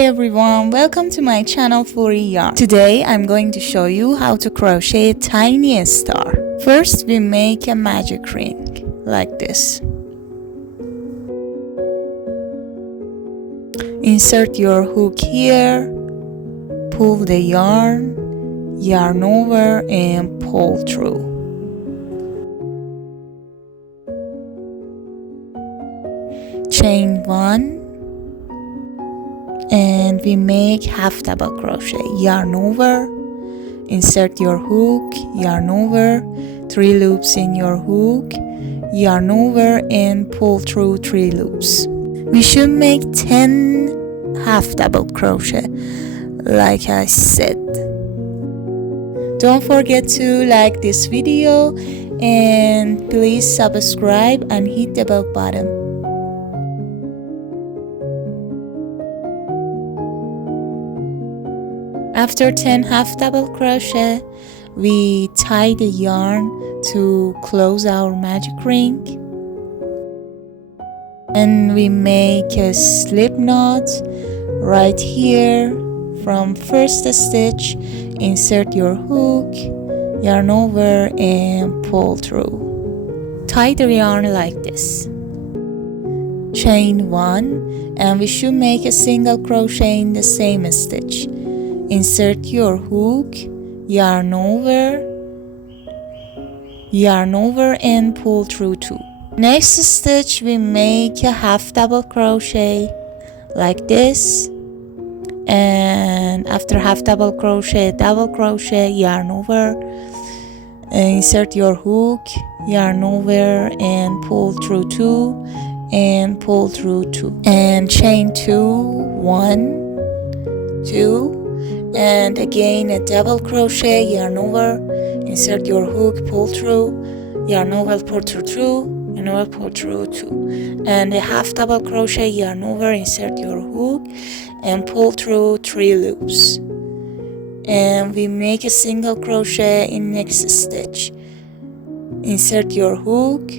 Hi everyone, welcome to my channel for yarn. Today I'm going to show you how to crochet a tiny star. First we make a magic ring like this. Insert your hook here, pull the yarn over and pull through. Chain 1 and we make half double crochet. Yarn over, insert your hook, yarn over, 3 loops in your hook, yarn over and pull through 3 loops. We should make 10 half double crochet like I said. Don't forget to like this video and please subscribe and hit the bell button. After 10 half double crochet, we tie the yarn to close our magic ring. And we make a slip knot right here. From first stitch, insert your hook, yarn over and pull through. Tie the yarn like this. Chain 1 and we should make a single crochet in the same stitch. Insert your hook, yarn over and pull through 2. Next stitch we make a half double crochet like this, and after half double crochet, yarn over, insert your hook, yarn over and pull through 2 and pull through 2, and chain 2, 1, 2, and again a double crochet, yarn over, insert your hook, pull through, yarn over, pull through 2, yarn over, pull through 2, and a half double crochet, yarn over, insert your hook and pull through 3 loops, and we make a single crochet in next stitch. Insert your hook,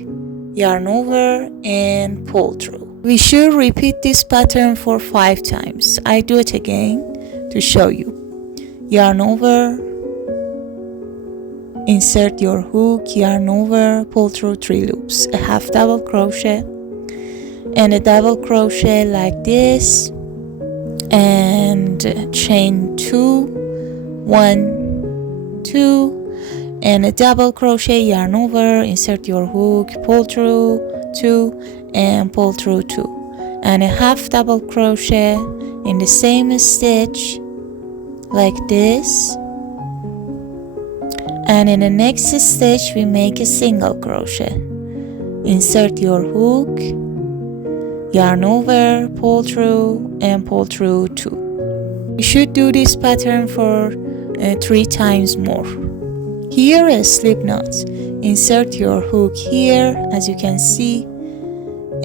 yarn over and pull through. We should repeat this pattern for 5 times. I do it again to show you. Yarn over, insert your hook, yarn over, pull through 3 loops, a half double crochet and a double crochet like this, and chain 2, 1, 2, and a double crochet, yarn over, insert your hook, pull through 2 and pull through 2, and a half double crochet in the same stitch like this, and in the next stitch we make a single crochet. Insert your hook, yarn over, pull through and pull through 2. You should do this pattern for 3 times more. Here is slip knot. Insert your hook here as you can see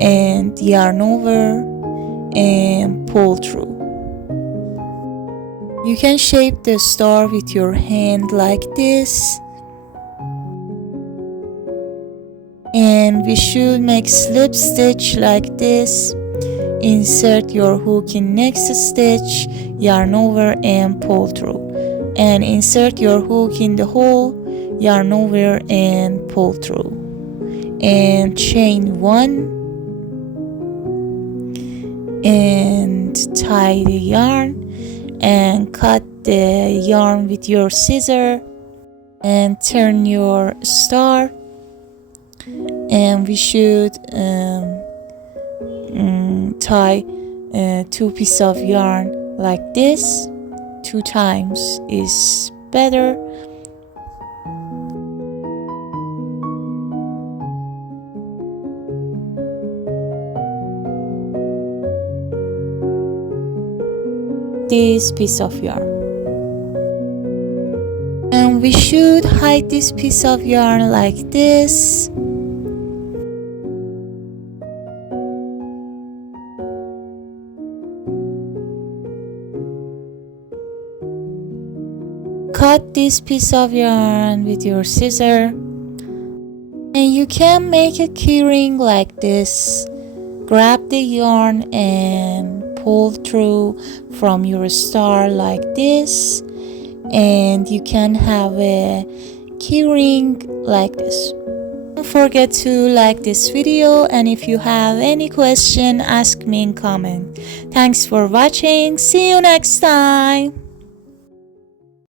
and yarn over and pull through. You can shape the star with your hand like this, and we should make slip stitch like this. Insert your hook in next stitch, yarn over and pull through, and insert your hook in the hole, yarn over and pull through, and chain 1 and tie the yarn and cut the yarn with your scissor and turn your star, and we should tie 2 pieces of yarn like this. 2 times is better. This piece of yarn, and we should hide this piece of yarn like this. Cut this piece of yarn with your scissor, and you can make a keyring like this. Grab the yarn and pull through from your star like this, and you can have a key ring like this. Don't forget to like this video, and if you have any question, ask me in comment. Thanks for watching. See you next time.